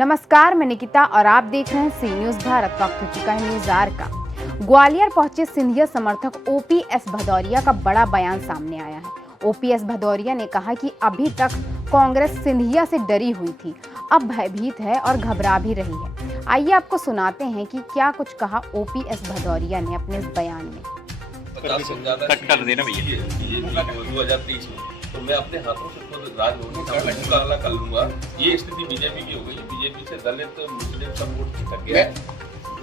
नमस्कार, मैं निकिता और आप देख रहे हैं सी न्यूज भारत। वक्त हो चुका है न्यूज आवर का। ग्वालियर पहुंचे सिंधिया समर्थक ओपीएस भदौरिया का बड़ा बयान सामने आया है। ओपीएस भदौरिया ने कहा कि अभी तक कांग्रेस सिंधिया से डरी हुई थी, अब भयभीत है और घबरा भी रही है। आइए आपको सुनाते हैं कि क्या कुछ कहा ओपीएस भदौरिया ने अपने इस बयान में। 50 से ज्यादा कर देना भैया 2023 में, तो मैं अपने हाथों से खुद राजभवन का मुकाबला कर लूंगा। ये स्थिति बीजेपी की हो गई। बीजेपी से दलित मुस्लिम सपोर्ट छिटक गया।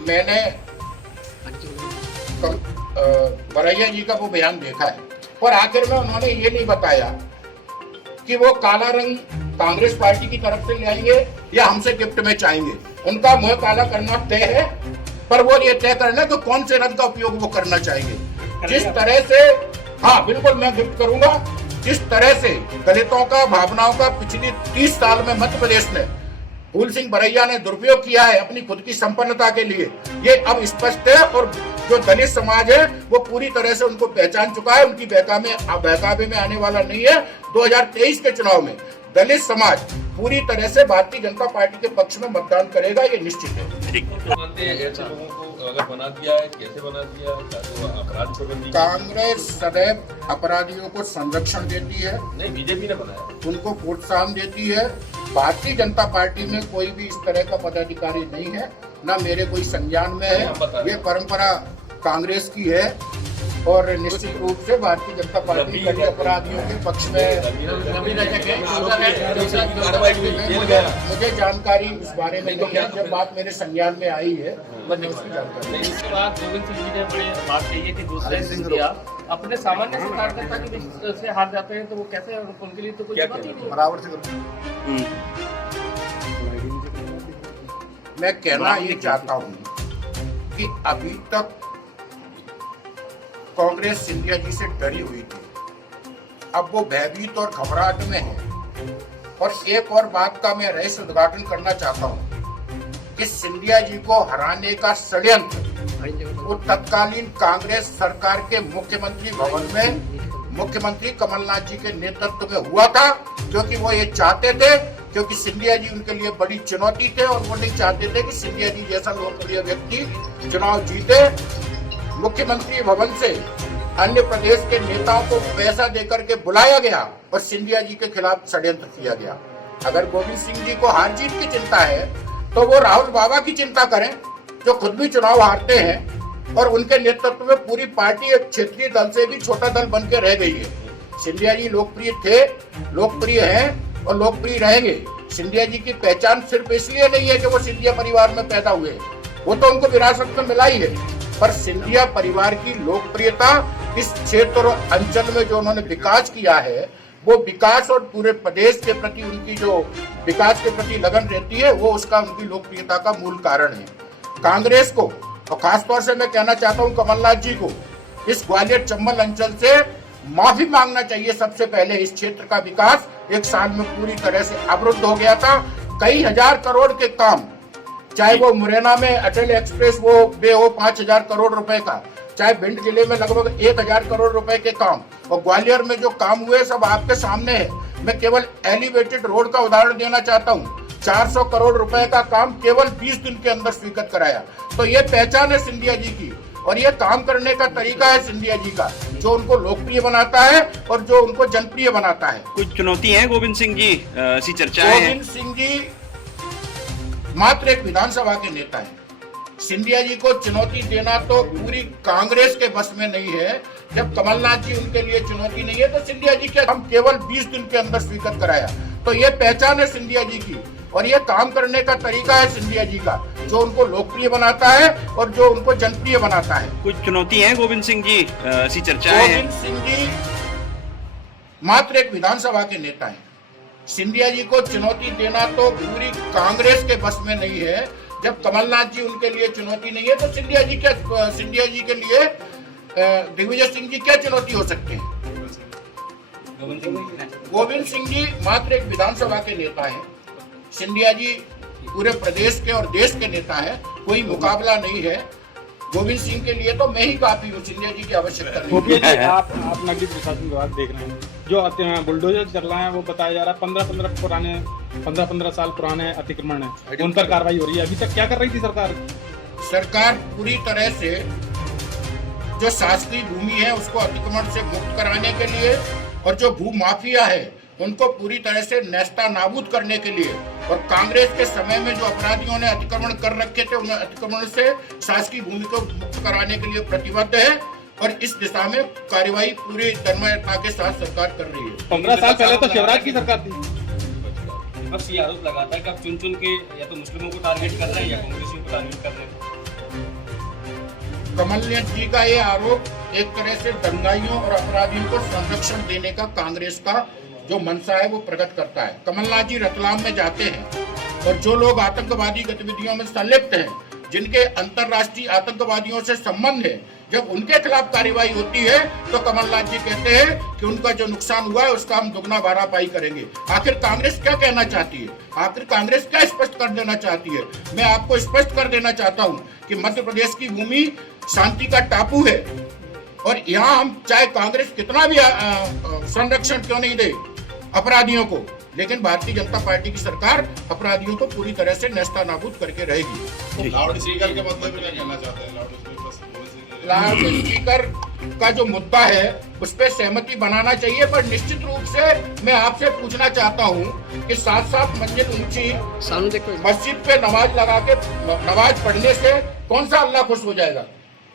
मैंने बरैया जी का वो बयान देखा है और आखिर में उन्होंने ये नहीं बताया कि वो काला रंग कांग्रेस पार्टी की तरफ से ले आएंगे या हमसे गिफ्ट में चाहेंगे। उनका मुंह काला करना तय है, पर वो ये तय करना कि कौन से रंग का उपयोग वो करना चाहेंगे। जिस तरह से, हाँ बिल्कुल मैं गिफ्ट करूंगा। जिस तरह से दलितों का भावनाओं का पिछली 30 साल में मध्य प्रदेश में फूल सिंह बरैया ने दुरुपयोग किया है अपनी खुद की संपन्नता के लिए, ये अब स्पष्ट है। और जो दलित समाज है वो पूरी तरह से उनको पहचान चुका है। उनकी बहकावे में आने वाला नहीं है। 2023 के चुनाव में दलित समाज पूरी तरह से भारतीय जनता पार्टी के पक्ष में मतदान करेगा, ये निश्चित है। ऐसे लोगों को अगर बना दिया है, कैसे बना दिया? अपराध प्रबंधी कांग्रेस सदैव अपराधियों को संरक्षण देती है, नहीं बीजेपी ने बनाया, उनको प्रोत्साहन देती है। भारतीय जनता पार्टी में कोई भी इस तरह का पदाधिकारी नहीं है, ना मेरे कोई संज्ञान में है। ये परंपरा कांग्रेस की है और निश्चित रूप से भारतीय जनता पार्टी कई अपराधियों के पक्ष में मुझे जानकारी इस बारे में नहीं है। जब बात मेरे संज्ञान में आई है मैंने उसकी जानकारी। इसके बाद गोविंद सिंह जी ने बड़ी बात कही है कि दूसरे सिंधिया अपने सामान्य से कार्यकर्ता की से हार जाते हैं, तो वो कैसे, उनके लिए तो कोई बात ही नहीं। बराबर से मैं कहना ये चाहता हूँ कि अभी तक कांग्रेस सिंधिया जी से डरी हुई थी, अब वो भयभीत और घबराहट में है। और एक और बात का मैं रहस्य उद्घाटन करना चाहता हूँ कि सिंधिया जी को हराने का षड्यंत्र वो तत्कालीन कांग्रेस सरकार के मुख्यमंत्री भवन में मुख्यमंत्री कमलनाथ जी के नेतृत्व में हुआ था, क्योंकि वो ये चाहते थे, क्योंकि सिंधिया जी उनके लिए बड़ी चुनौती थे और वो नहीं चाहते थे कि सिंधिया जी जैसा लोकप्रिय व्यक्ति चुनाव जीते। मुख्यमंत्री भवन से अन्य प्रदेश के नेताओं को पैसा देकर के बुलाया गया और सिंधिया जी के खिलाफ षड्यंत्र किया गया। अगर गोविंद सिंह जी को हार जीत की चिंता है तो वो राहुल बाबा की चिंता करें, जो खुद भी चुनाव हारते हैं और उनके नेतृत्व में पूरी पार्टी एक क्षेत्रीय दल से भी छोटा दल बन के रह गई है। सिंधिया जी लोकप्रिय थे, लोकप्रिय हैं और लोकप्रिय रहेंगे। सिंधिया जी की पहचान सिर्फ इसलिए नहीं है कि वो सिंधिया परिवार में पैदा हुए, वो तो उनको विरासत में मिला ही है, पर सिंधिया परिवार की लोकप्रियता इस क्षेत्र और अंचल में जो उन्होंने विकास किया है, वो विकास और पूरे प्रदेश के प्रति उनकी जो विकास के प्रति लगन रहती है, वो उसका उनकी लोकप्रियता का मूल कारण है। कांग्रेस को और खासतौर से मैं कहना चाहता हूं कमलनाथ जी को, इस ग्वालियर चंबल अंचल से माफी मांगना चाहिए। सबसे पहले इस क्षेत्र का विकास 1 साल में पूरी तरह से अवरुद्ध हो गया था। कई हजार करोड़ के काम, चाहे वो मुरैना में अटल एक्सप्रेस वो वे हो 5000 करोड़ रुपए का, चाहे भिंड जिले में लगभग 1000 करोड़ रुपए के काम, और ग्वालियर में जो काम हुए सब आपके सामने है। मैं केवल एलिवेटेड रोड का उदाहरण देना चाहता हूँ। 400 करोड़ रुपए का काम केवल 20 दिन के अंदर स्वीकृत कराया। तो ये पहचान है सिंधिया जी की और ये काम करने का तरीका है सिंधिया जी का, जो उनको लोकप्रिय बनाता है और जो उनको जनप्रिय बनाता है। कुछ चुनौती है गोविंद सिंह जी, ऐसी चर्चा है। गोविंद सिंह जी मात्र एक विधानसभा के नेता हैं। सिंधिया जी को चुनौती देना तो पूरी कांग्रेस के बस में नहीं है। जब कमलनाथ जी उनके लिए चुनौती नहीं है तो सिंधिया जी के हम केवल 20 दिन के अंदर स्वीकृत कराया। तो ये पहचान है सिंधिया जी की और ये काम करने का तरीका है सिंधिया जी का, जो उनको लोकप्रिय बनाता है और जो उनको जनप्रिय बनाता है। कुछ चुनौती है गोविंद सिंह जी, ऐसी चर्चा है। गोविंद सिंह जी मात्र एक विधानसभा के नेता हैं। सिंधिया जी को चुनौती देना तो पूरी कांग्रेस के बस में नहीं है। जब कमलनाथ जी उनके लिए चुनौती नहीं है तो सिंधिया जी के लिए दिग्विजय सिंह जी क्या चुनौती हो सकते हैं? गोविंद सिंह जी मात्र एक विधानसभा के नेता हैं। सिंधिया जी पूरे प्रदेश के और देश के नेता हैं, कोई मुकाबला नहीं है। गोविंद सिंह के लिए तो मैं ही काफी हूँ, सिंधिया जी की आवश्यकता नहीं गोपी है। जी, आप नगरीय प्रशासन विभाग देख रहे हैं, जो बुलडोजर चल रहा है वो बताया जा रहा है 15 साल पुराने अतिक्रमण है, उन पर कार्रवाई हो रही है। अभी तक क्या कर रही थी सरकार? सरकार पूरी तरह से जो शासकीय भूमि है उसको अतिक्रमण से मुक्त कराने के लिए और जो भू माफिया है उनको पूरी तरह से नेस्ता नाबूद करने के लिए और कांग्रेस के समय में जो अपराधियों ने अतिक्रमण कर रखे थे उन अतिक्रमण से शासकीय भूमि को मुक्त कराने के लिए प्रतिबद्ध है और इस दिशा में कार्यवाही पूरी तन्मयता के साथ सरकार कर रही है। 15 साल पहले तो शिवराज की सरकार थी। बस ये आरोप लगाता है कि आप चुन के या तो मुस्लिमों को टारगेट कर रहे हैं या कांग्रेसियों को टारगेट कर रहे हैं। कमलनाथ जी का ये आरोप एक तरह से दंगाइयों और अपराधियों को संरक्षण देने का कांग्रेस का जो मंशा है वो प्रकट करता है। कमलनाथ जी रतलाम में जाते हैं और जो लोग आतंकवादी गतिविधियों में संलिप्त हैं, जिनके अंतर्राष्ट्रीय आतंकवादियों से संबंध है, जब उनके खिलाफ कार्रवाई होती है तो कमलनाथ जी कहते हैं कि उनका जो नुकसान हुआ है उसका हम दुगना भरपाई करेंगे। आखिर कांग्रेस क्या कहना चाहती है? आखिर कांग्रेस क्या स्पष्ट कर देना चाहती है? मैं आपको स्पष्ट कर देना चाहता हूँ कि मध्य प्रदेश की भूमि शांति का टापू है और यहाँ हम चाहे कांग्रेस कितना भी संरक्षण क्यों नहीं दे अपराधियों को, लेकिन भारतीय जनता पार्टी की सरकार अपराधियों को पूरी तरह से नेस्तानाबूद करके रहेगी। लाउड स्पीकर के मतलब में क्या कहना चाहते हैं? लाउड स्पीकर का जो मुद्दा है उस पर सहमति बनाना चाहिए, पर निश्चित रूप से मैं आपसे पूछना चाहता हूँ कि 7-7 मंजिल ऊंची मस्जिद पे नमाज लगा के नमाज पढ़ने से कौन सा अल्लाह खुश हो जाएगा?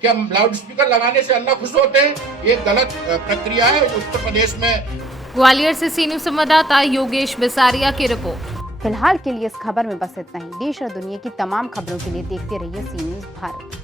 क्या लाउड स्पीकर लगाने से अल्लाह खुश होते हैं? ये गलत प्रक्रिया है उत्तर प्रदेश में। ग्वालियर से सी न्यूज़ संवाददाता योगेश बिसारिया की रिपोर्ट। फिलहाल के लिए इस खबर में बस इतना ही। देश और दुनिया की तमाम खबरों के लिए देखते रहिए सी न्यूज़ भारत।